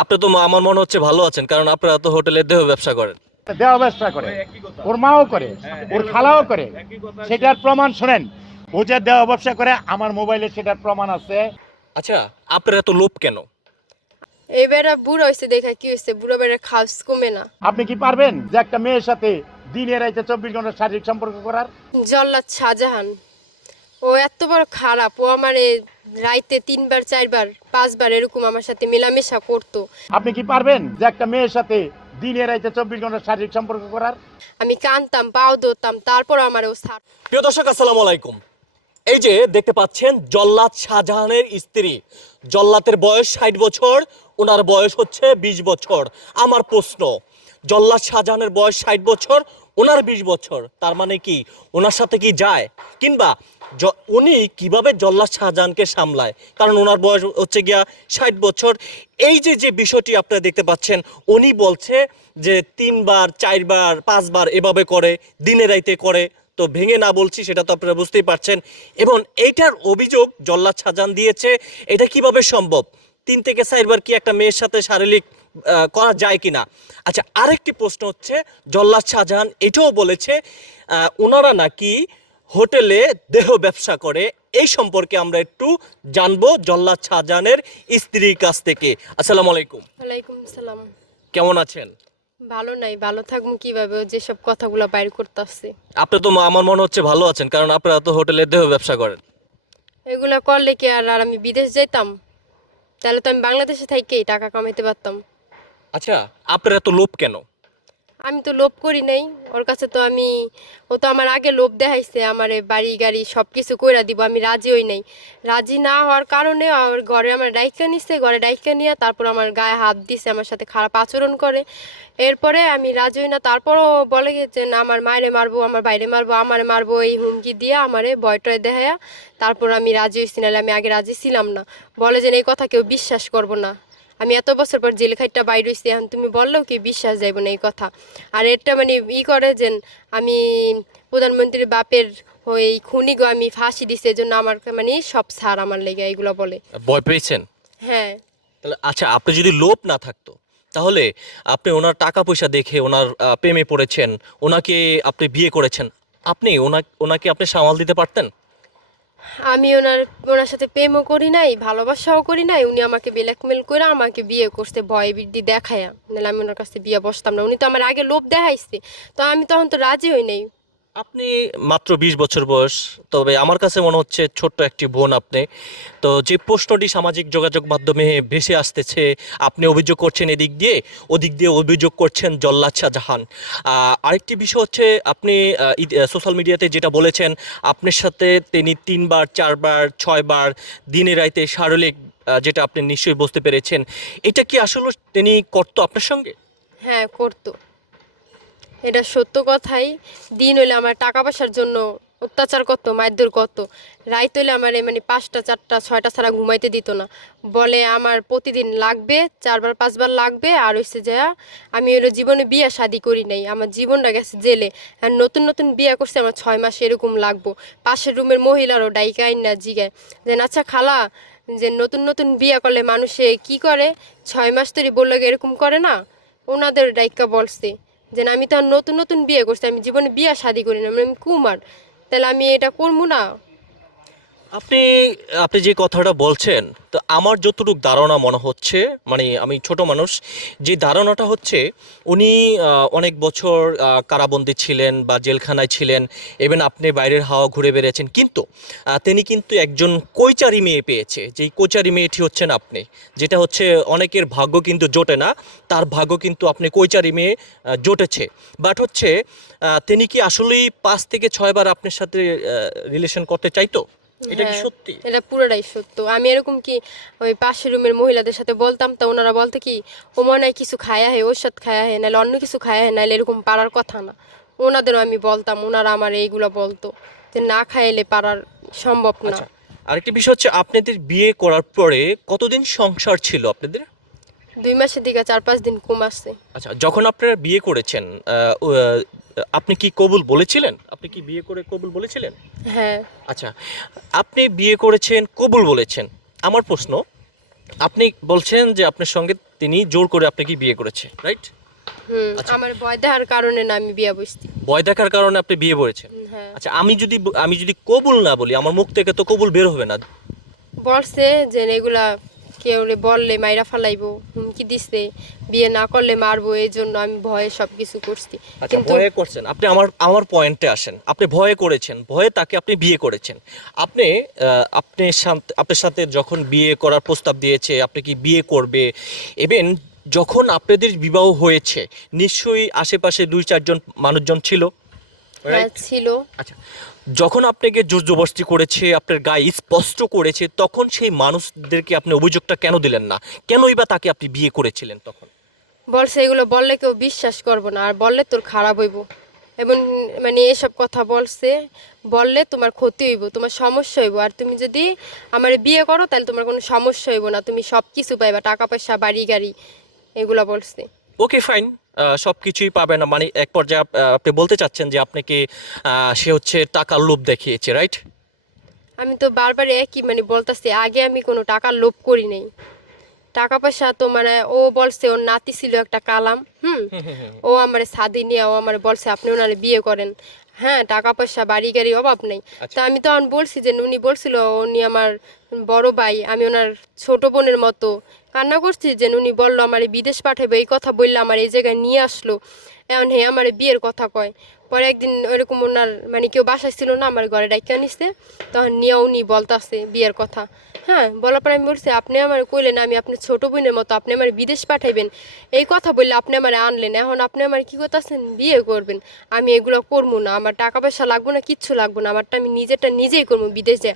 আপনি তো আমার মনে হচ্ছে ভালো আছেন কারণ আপনারা তো হোটেলের দেহ ব্যবসা করেন। দেওয়া ব্যবসা করে ওর মাও করে ওর খালাও করে। সেটার প্রমাণ শোনেন ও যে দেওয়া ব্যবসা করে আমার মোবাইলে সেটার প্রমাণ আছে। আচ্ছা আপনার এত লোভ কেন? এবারে বুড়ো হয়েছে দেখা কি হয়েছে বুড়ো বেড়ে খাওয়াস কমে না। আপনি কি পারবেন যে একটা মেয়ের সাথে দিনে রাইতে চব্বিশ ঘণ্টা শারীরিক সম্পর্ক করার? জল্লাদ শাহজাহান। ও এত বড় খারাপ ও আমার রাইতে তিনবার চারবার পাঁচবার এরকম আমার সাথে মেলামেশা করতো। আপনি কি পারবেন যে একটা মেয়ের সাথে দিনে রাইতে চব্বিশ ঘণ্টা শারীরিক সম্পর্ক করার? আমি কানতাম পাও ধরতাম তারপর আমার ও ছাড় প্রিয় দর্শক আসসালামু আলাইকুম। এই যে দেখতে পাচ্ছেন জল্লাদ শাহজাহানের স্ত্রী। জল্লাতের বয়স ষাট বছর ওনার বয়স হচ্ছে বিশ বছর। আমার প্রশ্ন জল্লাদ শাহজাহানের বয়স ষাট বছর ওনার বিশ বছর, তার মানে কি ওনার সাথে কি যায়? কিংবা উনি কীভাবে জল্লাদ শাহজাহানকে সামলায়? কারণ ওনার বয়স হচ্ছে গিয়া ষাট বছর। এই যে যে বিষয়টি আপনারা দেখতে পাচ্ছেন, উনি বলছে যে তিনবার, চারবার, পাঁচবার এভাবে করে, দিনে রাইতে করে। তো ভেঙে না বলছি, সেটা তো আপনারা বুঝতেই পারছেন। এবং এইটার অভিযোগ জল্লাদ শাহজাহান দিয়েছে, এটা কীভাবে সম্ভব? তিন থেকে চারবার কি একটা মেয়ের সাথে শারীরিক করা যায় কিনা? আচ্ছা আরেকটি প্রশ্ন হচ্ছে জল্লাদ শাহজাহান এটাও বলেছে ওনারা নাকি হোটেলে দেহ ব্যবসা করে। এই সম্পর্কে আমরা একটু জানব জল্লাদ শাহজাহানের স্ত্রীর কাছ থেকে। আসসালামু আলাইকুম। ওয়ালাইকুম সালাম কেমন আছেন? ভালো নাই ভালো থাকব কীভাবে? ও যেসব কথাগুলো বাইর করতে আসছে আপনি তো আমার মনে হচ্ছে ভালো আছেন কারণ আপনারা তো হোটেলে দেহ ব্যবসা করেন। এগুলা করলে কি আর আর আমি বিদেশ যাইতাম? তাহলে তো আমি বাংলাদেশে থাকেই টাকা কামাইতে পারতাম। আচ্ছা আপনার এত লোভ কেন? আমি তো লোভ করি নাই। ওর কাছে তো আমি, ও তো আমার আগে লোভ দেখাইছে, আমার বাড়ি, গাড়ি সব কিছু কইরা দিব, আমি রাজি হই নাই। রাজি না হওয়ার কারণে আর ঘরে আমার ডাইকা নিছে, ঘরে ডাইকা নিয়ে তারপর আমার গায়ে হাত দিছে, আমার সাথে খারাপ আচরণ করে। এরপরে আমি রাজি হই না, তারপরও বলে গেছে, না, আমার মায়েরে মারবো, আমার বাইরে মারবো, আমারে মারবো। এই হুমকি দিয়ে আমারে বয়টয় দেখায়া তারপর আমি রাজি হয়েছি নাহলে আমি আগে রাজি ছিলাম না। বলে যে এই কথা কেউ বিশ্বাস করব না। আমি এত বছর পর জেল খাইটা বাইর হইছি এখন তুমি বললেও কি বিশ্বাস যাইব না এই কথা। আর এটা মানে ই করে যে আমি প্রধানমন্ত্রীর বাপের হয়ে খুনি গো আমি ফাঁসি দিছে এজন্য আমার মানে সব সার আমার লেগে এগুলো বলে। ভয় পেয়েছেন? হ্যাঁ। তাহলে আচ্ছা আপনি যদি লোভ না থাকতো তাহলে আপনি ওনার টাকা পয়সা দেখে ওনার প্রেমে পড়েছেন ওনাকে আপনি বিয়ে করেছেন আপনি ওনা ওনাকে আপনি সামাল দিতে পারতেন? আমি ওনার ওনার সাথে প্রেমও করি নাই, ভালোবাসাও করি নাই, উনি আমাকে ব্ল্যাকমেল করে আমাকে বিয়ে করতে ভয় বৃদ্ধি দেখায়া। নাহলে আমি ওনার কাছে বিয়ে বসতাম না। উনি তো আমার আগে লোভ দেখাইছে। তো আমি তখন তো রাজি হই নাই। আপনি মাত্র বিশ বছর বয়স, তবে আমার কাছে মনে হচ্ছে ছোট্ট একটি বোন আপনি। তো যে প্রশ্নটি সামাজিক যোগাযোগ মাধ্যমে ভেসে আসতেছে, আপনি অভিযোগ করছেন এদিক দিয়ে, ওদিক দিয়ে অভিযোগ করছেন জল্লাদ শাহজাহান। আরেকটি বিষয় হচ্ছে, আপনি সোশ্যাল মিডিয়াতে যেটা বলেছেন, আপনার সাথে তিনি তিনবার, চারবার, ছয়বার, দিনে রাইতে শারীরিক যেটা আপনি নিশ্চয়ই বুঝতে পেরেছেন, এটা কি আসলে তিনি করতো আপনার সঙ্গে? হ্যাঁ করতো। এটা সত্য কথাই। দিন হইলে আমার টাকা পয়সার জন্য অত্যাচার করতো মারধর করতো। রাইত হইলে আমার মানে পাঁচটা, চারটা, ছয়টা ছাড়া ঘুমাইতে দিত না। বলে আমার প্রতিদিন লাগবে, চারবার, পাঁচবার লাগবে। আর হচ্ছে যে, আমি হলো জীবনে বিয়ে শাদি করি নাই। আমার জীবনটা গেছে জেলে। আর নতুন নতুন বিয়ে করছে, আমার ছয় মাস এরকম লাগবো। পাশের রুমের মহিলারও ডাইকা না জিগায়। যে আচ্ছা খালা, যে নতুন নতুন বিয়ে করলে মানুষে কি করে? ছয় মাস তৈরি বললে এরকম করে না? ওনাদের ডাইকা বলছে। যে আমি তো আর নতুন নতুন বিয়ে করছি, আমি জীবনে বিয়ে শাদি করি না। আমি কুমার, তাহলে আমি এটা করব না? আপনি আপনি যে কথাটা বলছেন, তো আমার যতটুকু ধারণা মনে হচ্ছে মানে আমি ছোট মানুষ, যে ধারণাটা হচ্ছে, উনি অনেক বছর কারাবন্দী ছিলেন বা জেলখানায় ছিলেন ইভেন আপনি বাইরের হাওয়া ঘুরে বেড়েছেন কিন্তু তিনি কিন্তু একজন কৈচারি মেয়ে পেয়েছে যেই কৈচারি মেয়েটি হচ্ছেন আপনি, যেটা হচ্ছে অনেকের ভাগ্য কিন্তু জোটে না, তার ভাগ্য কিন্তু আপনি কৈচারি মেয়ে জোটেছে বাট হচ্ছে তিনি কি আসলেই পাঁচ থেকে ছয়বার আপনার সাথে রিলেশন করতে চাইতো? এটা কি হ্যাঁ, সত্যি? এটা পুরোটাই সত্য। আমি এরকম কি ওই পাশের রুমের মহিলাদের সাথে বলতাম তো ওনারা বলতে কি ও মনে হয় কিছু খায়া হয় ওর সাথে খায়া হয় নাহলে অন্য কিছু খায়া হয় নাহলে এরকম পারার কথা না। ওনাদেরও আমি বলতাম ওনারা আমার এইগুলো বলতো যে না খাইলে পারার সম্ভব না। আচ্ছা আরেকটি বিষয় হচ্ছে আপনাদের বিয়ে করার পরে কতদিন সংসার ছিল আপনাদের? দুই মাসের দিকে চার পাঁচ দিন কম আসছে আচ্ছা যখন আপনারা বিয়ে করেছেন আপনি কি কবুল বলেছিলেন? আপনি কি বিয়ে করে কবুল বলেছিলেন? হ্যাঁ। আচ্ছা আপনি বিয়ে করেছেন কবুল বলেছেন। আমার প্রশ্ন আপনি বলছেন যে আপনার সঙ্গে তিনি জোর করে আপনাকে বিয়ে করেছে রাইট? হুম আচ্ছা। আমার ভয় দেওয়ার কারণে না আমি বিয়া বসছি। ভয় দেখার কারণে আপনি বিয়ে করেছেন হ্যাঁ। আচ্ছা আমি যদি আমি যদি কবুল না বলি আমার মুখ থেকে তো কবুল বের হবে না। বলছে যে এগুলা কেউ বললে মাইরা ফালাইবো হুমকি দিছে বিয়ে না করলে মারবো এই জন্য আমি ভয়ে সব কিছু করছি। আচ্ছা কিন্তু ভয়ে করছেন। আপনি আমার আমার পয়েন্টে আসেন। আপনি ভয়ে করেছেন। ভয়ে তাকে আপনি বিয়ে করেছেন। আপনি আপনি আপনার সাথে যখন বিয়ে করার প্রস্তাব দিয়েছে আপনি কি বিয়ে করবে? ইভেন যখন আপনাদের বিবাহ হয়েছে নিশ্চয়ই আশেপাশে দুই চারজন মানুষজন ছিল? হ্যাঁ, ছিল। আচ্ছা যখন আপনাকে জোর জবরদস্তি করেছে আপনার গায়ে স্পষ্ট করেছে তখন সেই মানুষদেরকে আপনি অভিযোগটা কেন দিলেন না? কেনই বা তাকে আপনি বিয়ে করেছিলেন তখন? বলছে এগুলো বললে কেউ বিশ্বাস করব না আর বললে তোর খারাপ হইব। এবং মানে এসব কথা বলছে বললে তোমার ক্ষতি হইব তোমার সমস্যা হইব। আর তুমি যদি আমার বিয়ে করো তাহলে তোমার কোনো সমস্যা হইব না। তুমি সব কিছু পাইবা টাকা পয়সা বাড়ি গাড়ি এগুলো বলছে ওকে ফাইন। সব কিছুই পাবে না। মানে এক পর্যায়ে আপনি বলতে চাচ্ছেন যে আপনাকে কি সে হচ্ছে টাকার লোভ দেখিয়েছে রাইট আমি তো বারবার একই মানে বলতেছি আগে আমি কোনো টাকার লোভ করি নাই। টাকা পয়সা তো মানে ও বলছে ওর নাতি ছিল একটা কালাম হুম? ও আমার সাদি নিয়ে ও আমার বলছে আপনি ওনারে বিয়ে করেন। হ্যাঁ টাকা পয়সা বাড়ি গাড়ি অভাব নেই। আচ্ছা। তা আমি তখন বলছি যে উনি বলছিল উনি আমার বড় ভাই আমি ওনার ছোট বোনের মতো। কান্না করছি যে উনি বলল আমার বিদেশ পাঠাবে এই কথা বললে আমার এই জায়গায় নিয়ে আসলো। এখন হে আমার বিয়ের কথা কয়। পরে একদিন ওইরকম ওনার মানে কেউ বাসায় ছিল না আমার ঘরে ডাইকা নিছে। তখন নিয়ে উনি বলতাছে বিয়ের কথা। হ্যাঁ বলার পর আমি বলছি, আপনি আমার কইলেন আমি আপনার ছোট বোনের মতো আপনি আমার বিদেশ পাঠাইবেন। এই কথা বললে আপনি আমার আনলেন। এখন আপনি আমার কি করতেছেন? বিয়ে করবেন। আমি এগুলো করব না। আমার টাকা পয়সা লাগবো না, কিচ্ছু লাগবো না। আমারটা আমি নিজেরটা নিজেই করব বিদেশে।